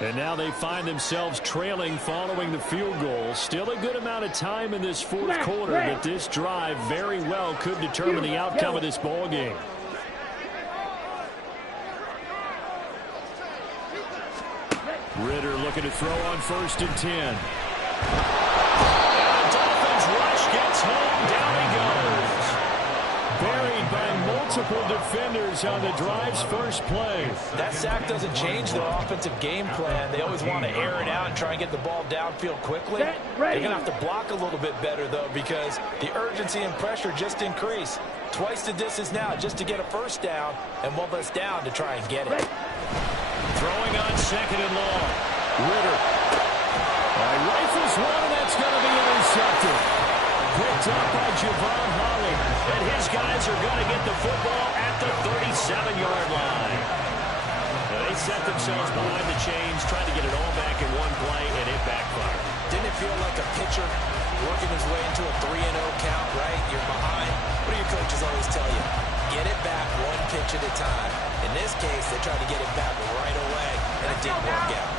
And now they find themselves trailing following the field goal. Still a good amount of time in this 4th quarter, but this drive very well could determine the outcome of this ball game. Ritter looking to throw on 1st and 10. And the Dolphins rush gets home. Down he goes. Buried by multiple defenders on the drive's first play. That sack doesn't change their offensive game plan. They always want to air it out and try and get the ball downfield quickly. They're going to have to block a little bit better, though, because the urgency and pressure just increase. Twice the distance now just to get a 1st down, and 1 less down to try and get it. Throwing on second and long. Ritter. Rifles one, and that's going to be intercepted. Picked up by Javon Holland. And his guys are going to get the football at the 37-yard line. They set themselves behind the chains, trying to get it all back in one play, and it backfired. Didn't it feel like a pitcher working his way into a 3-0 count, right? You're behind. What do your coaches always tell you? Get it back one pitch at a time. In this case, they tried to get it back right away, and it didn't work out.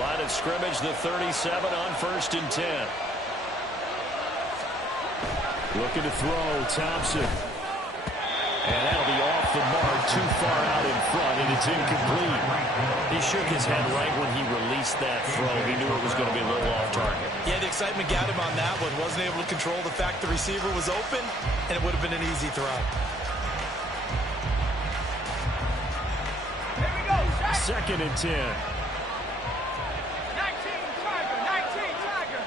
Line of scrimmage, the 37 on 1st and 10. Looking to throw, Thompson. And that'll be off the mark, too far out in front, and it's incomplete. He shook his head right when he released that throw. He knew it was going to be a little off target. Yeah, the excitement got him on that one. Wasn't able to control the fact the receiver was open, and it would have been an easy throw. Here we go, Jack. 2nd and 10. 19, Tiger, 19, Tiger.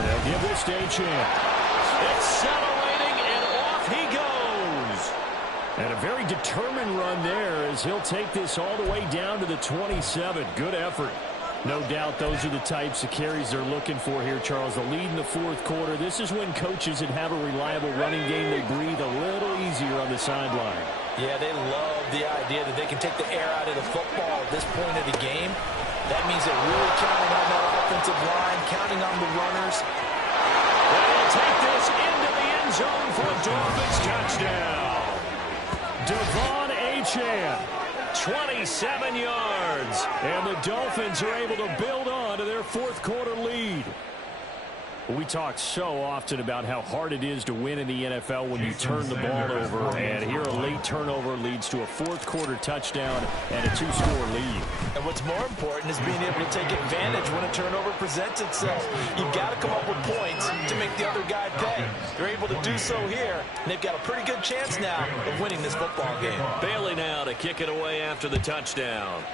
They'll give this to Achane. Accelerating, and off he goes. And a very determined run there as he'll take this all the way down to the 27. Good effort. No doubt those are the types of carries they're looking for here, Charles. The lead in the 4th quarter. This is when coaches that have a reliable running game, they breathe a little easier on the sideline. Yeah, they love the idea that they can take the air out of the football at this point of the game. That means they're really counting on that offensive line, counting on the runners. And he'll take this into the end zone for a Dolphins touchdown. Devon Achane, 27 yards. And the Dolphins are able to build on to their 4th quarter lead. We talk so often about how hard it is to win in the NFL when you turn the ball over. And here a late turnover leads to a 4th quarter touchdown and a 2-score lead. And what's more important is being able to take advantage when a turnover presents itself. You've got to come up with points to make the other guy pay. They're able to do so here, and they've got a pretty good chance now of winning this football game. Bailey now to kick it away after the touchdown.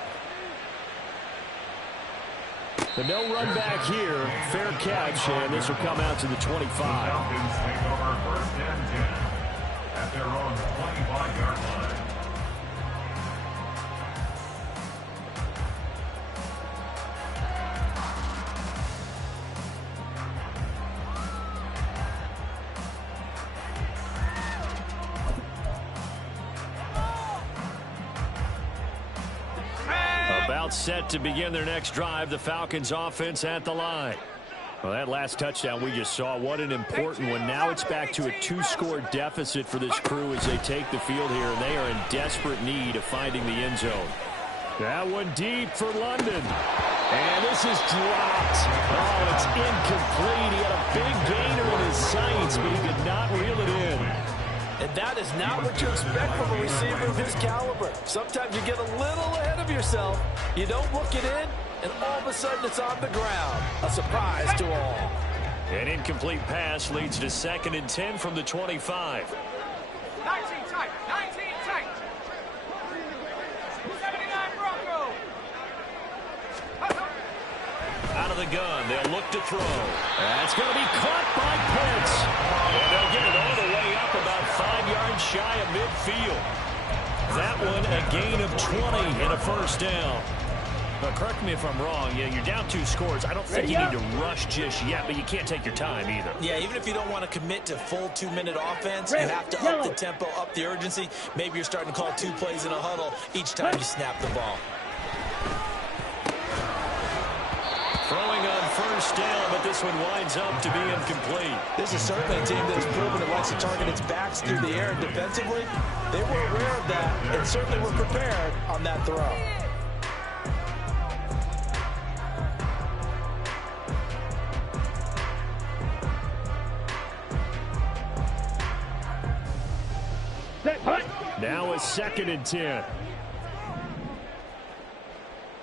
The no run back here, fair catch, and this will come out to the 25. Falcons take over 1st and 10 at their own 25-yard line. About set to begin their next drive, the Falcons offense at the line. Well, that last touchdown we just saw, what an important one. Now it's back to a 2-score deficit for this crew as they take the field here, and they are in desperate need of finding the end zone. That one deep for London. And this is dropped. Oh, it's incomplete. He had a big gainer in his sights, but he did not reel it in. And that is not what you expect from a receiver of his caliber. Sometimes you get a little ahead of yourself. You don't look it in, and all of a sudden it's on the ground. A surprise to all. An incomplete pass leads to 2nd and 10 from the 25. 19, Tiger, 19, Tiger. 79, Bronco. Out of the gun, they'll look to throw. That's going to be caught by Pitts. And they'll get it all the way up about 5 yards shy of midfield. That one a gain of 20 and a 1st down. But correct me if I'm wrong, you're down 2 scores. I don't think you need to rush just yet, but you can't take your time either. Yeah, even if you don't want to commit to full 2-minute offense, you have to up the tempo, up the urgency. Maybe you're starting to call 2 plays in a huddle each time you snap the ball. Throwing on 1st down, but this one winds up to be incomplete. This is certainly a team that has proven it likes to target its backs through the air and defensively. They were aware of that and certainly were prepared on that throw. Now a 2nd and 10.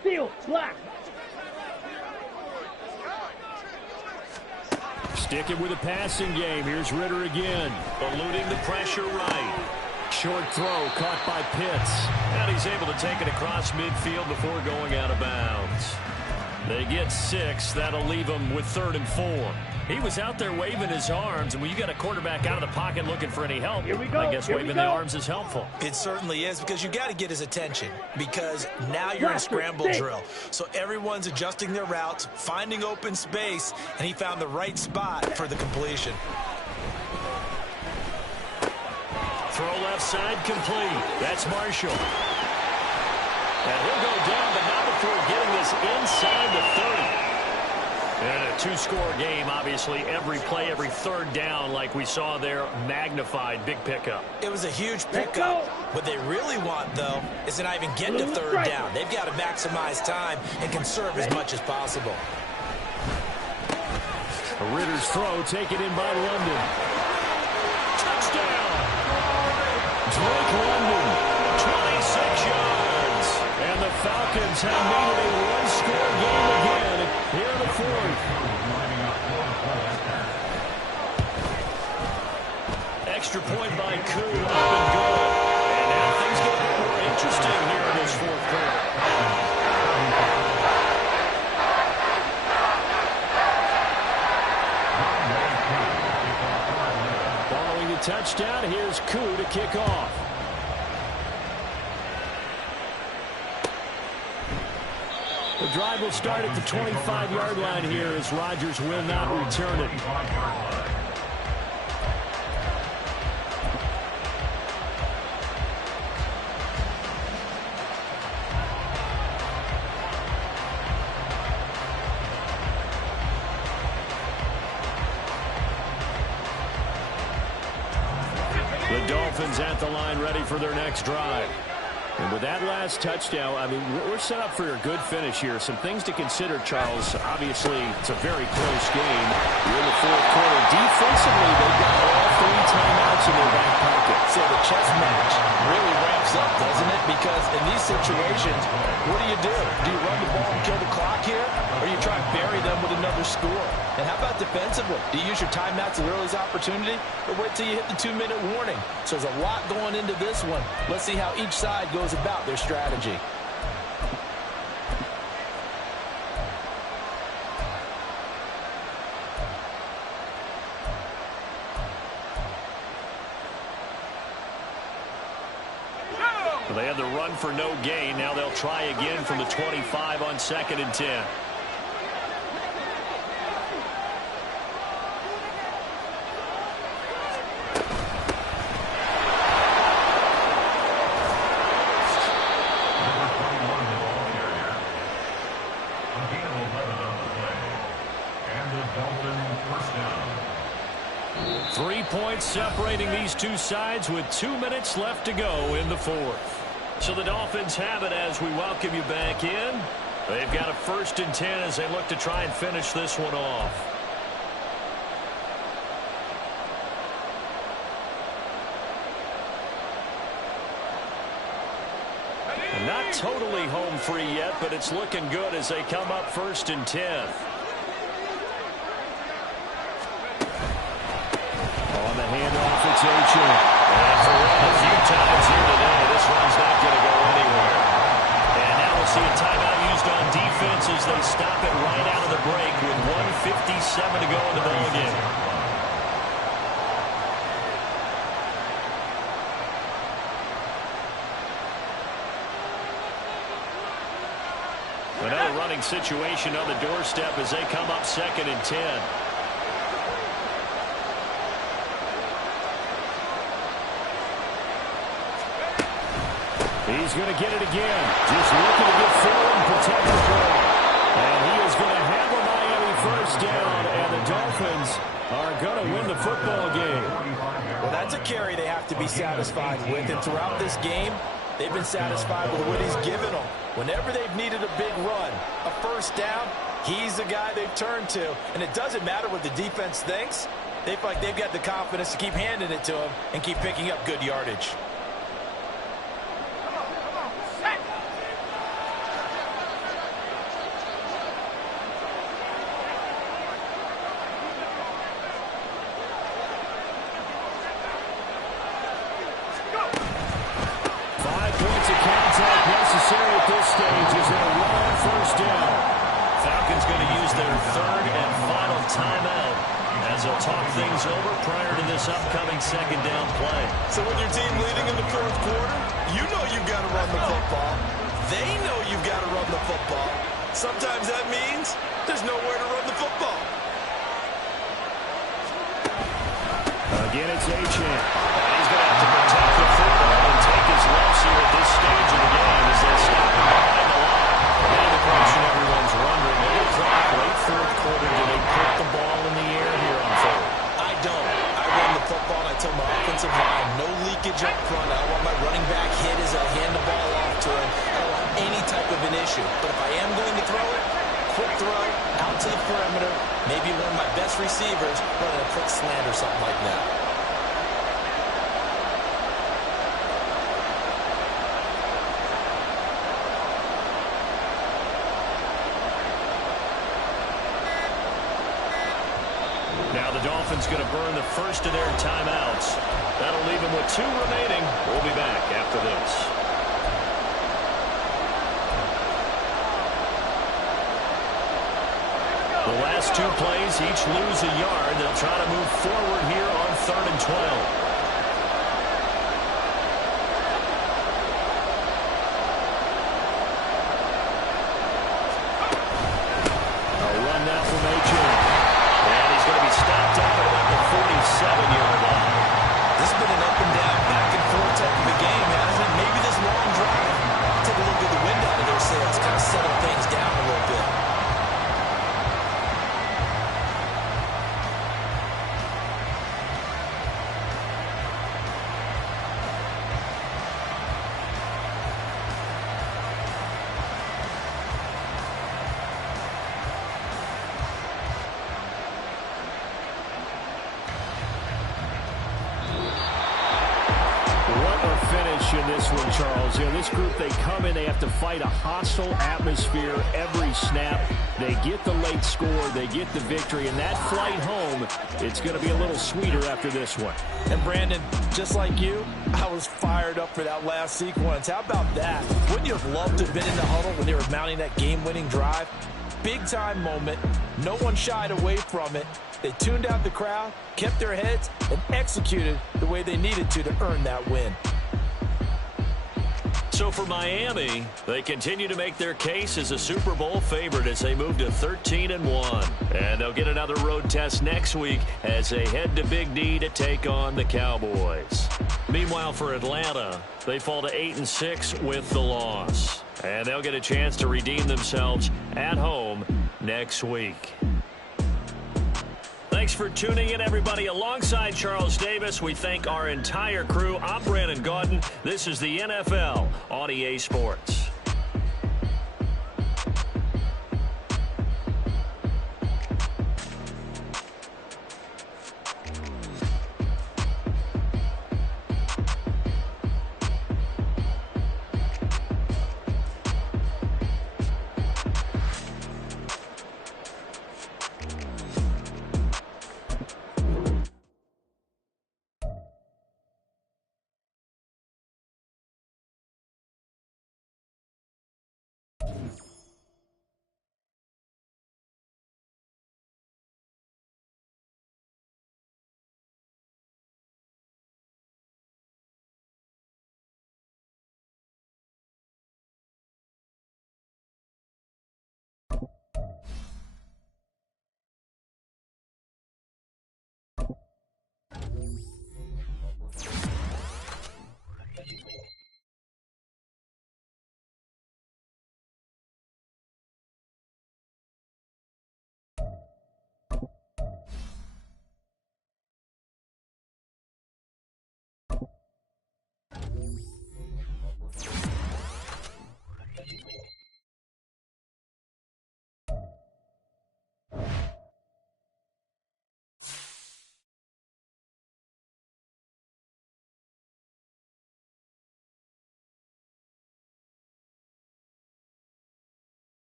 Steal, black. Sticking with a passing game. Here's Ritter again. Eluding the pressure right. Short throw caught by Pitts. And he's able to take it across midfield before going out of bounds. They get 6. That'll leave them with 3rd and 4. He was out there waving his arms, and when you got a quarterback out of the pocket looking for any help, I guess waving the arms is helpful. It certainly is, because you got to get his attention, because now you're in scramble drill. So everyone's adjusting their routes, finding open space, and he found the right spot for the completion. Throw left side complete. That's Marshall. And he'll go down, but not before getting this inside the 30. And a 2-score game, obviously, every play, every 3rd down, like we saw there, magnified, big pickup. It was a huge pickup. What they really want, though, is to not even get to 3rd down. They've got to maximize time and conserve as much as possible. Ritter's throw taken in by London. Touchdown! Drake London, 26 yards. And the Falcons have made it a 1-score game again here in the 4th. Extra point by Koo, up and good. And now things get a bit more interesting here in this 4th quarter. Following the touchdown, here's Koo to kick off. The drive will start at the 25-yard line here as Rodgers will not return it. The Dolphins at the line ready for their next drive. And with that last touchdown, I mean, we're set up for a good finish here. Some things to consider, Charles. Obviously, it's a very close game. We're in the 4th quarter. Defensively, they've got all 3 timeouts in their back pocket. So the chess match really ramps up, doesn't it? Because in these situations, what do? Do you run the ball and kill the clock here? Or do you try and bury them with another score? And how about defensively? Do you use your timeouts as early as opportunity? Or wait till you hit the 2-minute warning? So there's a lot going into this one. Let's see how each side goes about their strategy. They had the run for no gain. Now they'll try again from the 25 on 2nd and 10. Separating these two sides with 2 minutes left to go in the 4th. So the Dolphins have it as we welcome you back in. They've got a 1st and 10 as they look to try and finish this one off. And not totally home free yet, but it's looking good as they come up 1st and 10. Handoff, it's H.A. And for a few times here today, this one's not going to go anywhere. And now we'll see a timeout used on defense as they stop it right out of the break with 1:57 to go in the ballgame. Another running situation on the doorstep as they come up 2nd and 10. He's going to get it again. Just looking to get forward and protect the ball. And he is going to have a Miami 1st down, and the Dolphins are going to win the football game. Well, that's a carry they have to be satisfied with, and throughout this game, they've been satisfied with what he's given them. Whenever they've needed a big run, a 1st down, he's the guy they've turned to. And it doesn't matter what the defense thinks. They feel like they've got the confidence to keep handing it to him and keep picking up good yardage. their third and final timeout as they'll talk things over prior to this upcoming second down play. So with your team leading in the fourth quarter, you know you've got to run the football. They know you've got to run the football. Sometimes that means there's nowhere to run the football. Again, it's Achane. And he's going to have to protect the football and take his lumps here at this stage of the game as they stop him behind the line. Now the question everyone's wondering, little clock, late fourth quarter, do they put the ball in the air here on third? I don't. I run the football and I tell my offensive line, no leakage up front. I don't want my running back hit as I hand the ball off to him. I don't want any type of an issue. But if I am going to throw it, quick throw, out to the perimeter, maybe one of my best receivers running a quick slant or something like that. Now the Dolphins going to burn the first of their timeouts. That'll leave them with 2 remaining. We'll be back after this. The last 2 plays each lose a yard. They'll try to move forward here on 3rd and 12. Stopped up at about the 47-yard line. This has been an up and down, back and forth type of a game, hasn't it? Maybe this long drive, take a little bit of the wind out of their sails, kind of settle things down a little bit. In this one, Charles. You know, this group, they come in, they have to fight a hostile atmosphere every snap. They get the late score, they get the victory, and that flight home, it's going to be a little sweeter after this one. And Brandon, just like you, I was fired up for that last sequence. How about that? Wouldn't you have loved to have been in the huddle when they were mounting that game-winning drive? Big-time moment. No one shied away from it. They tuned out the crowd, kept their heads, and executed the way they needed to earn that win. So for Miami, they continue to make their case as a Super Bowl favorite as they move to 13-1. And they'll get another road test next week as they head to Big D to take on the Cowboys. Meanwhile, for Atlanta, they fall to 8-6 with the loss. And they'll get a chance to redeem themselves at home next week. Thanks for tuning in, everybody. Alongside Charles Davis, we thank our entire crew. I'm Brandon Gaudin. This is the NFL on EA Sports.